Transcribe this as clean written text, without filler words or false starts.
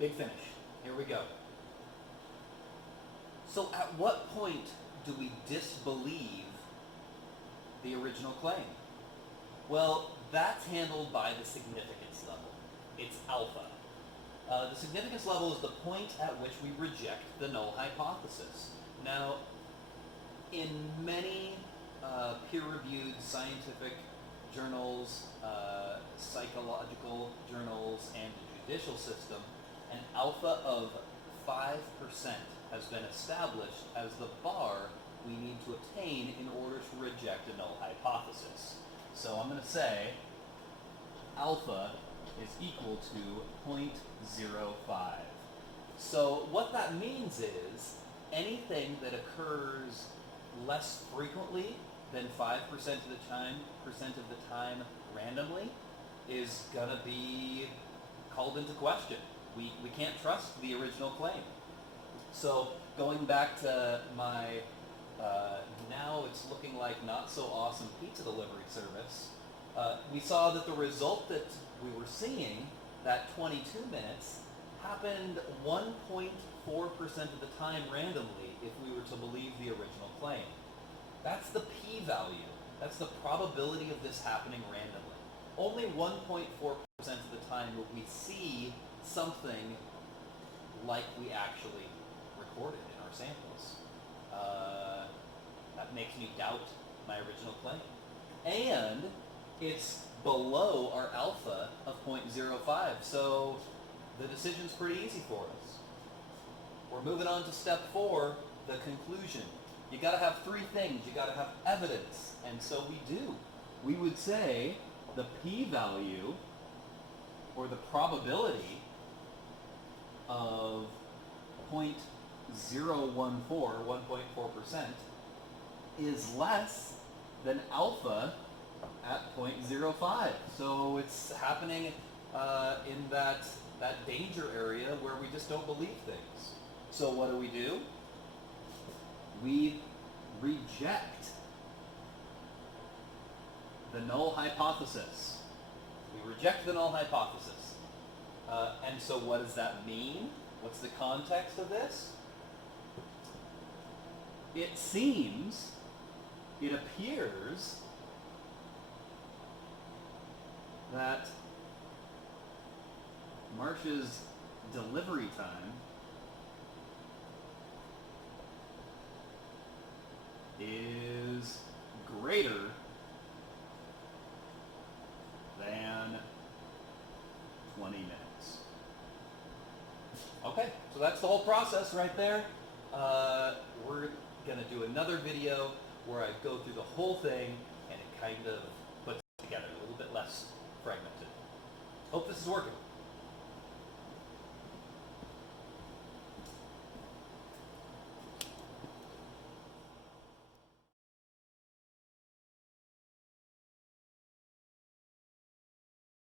Big finish. Here we go. So at what point do we disbelieve the original claim? Well, that's handled by the significance level. It's alpha. The significance level is the point at which we reject the null hypothesis. Now, in many peer-reviewed scientific journals, psychological journals, and the judicial system, an alpha of 5% has been established as the bar we need to attain in order to reject a null hypothesis. So I'm going to say alpha is equal to 0.05. So what that means is anything that occurs less frequently than 5% of the time randomly is going to be called into question. We can't trust the original claim. So going back to my now it's looking like not so awesome pizza delivery service, we saw that the result that we were seeing, that 22 minutes, happened 1.4% of the time randomly if we were to believe the original claim. That's the p-value. That's the probability of this happening randomly. Only 1.4% of the time will we see something like we actually recorded in our samples. That makes me doubt my original claim. And it's below our alpha of 0.05, so the decision's pretty easy for us. We're moving on to step 4, the conclusion. You gotta have 3 things. You gotta have evidence, and so we do. We would say the p-value, or the probability of 0.014, 1.4%, is less than alpha at 0.05. So it's happening in that danger area where we just don't believe things. So what do? We reject the null hypothesis. We reject the null hypothesis. And so what does that mean? What's the context of this? It seems, it appears, that Marsh's delivery time is greater than 20 minutes. Okay, so that's the whole process right there. We're going to do another video where I go through the whole thing and it kind of puts it together a little bit less fragmented. Hope this is working.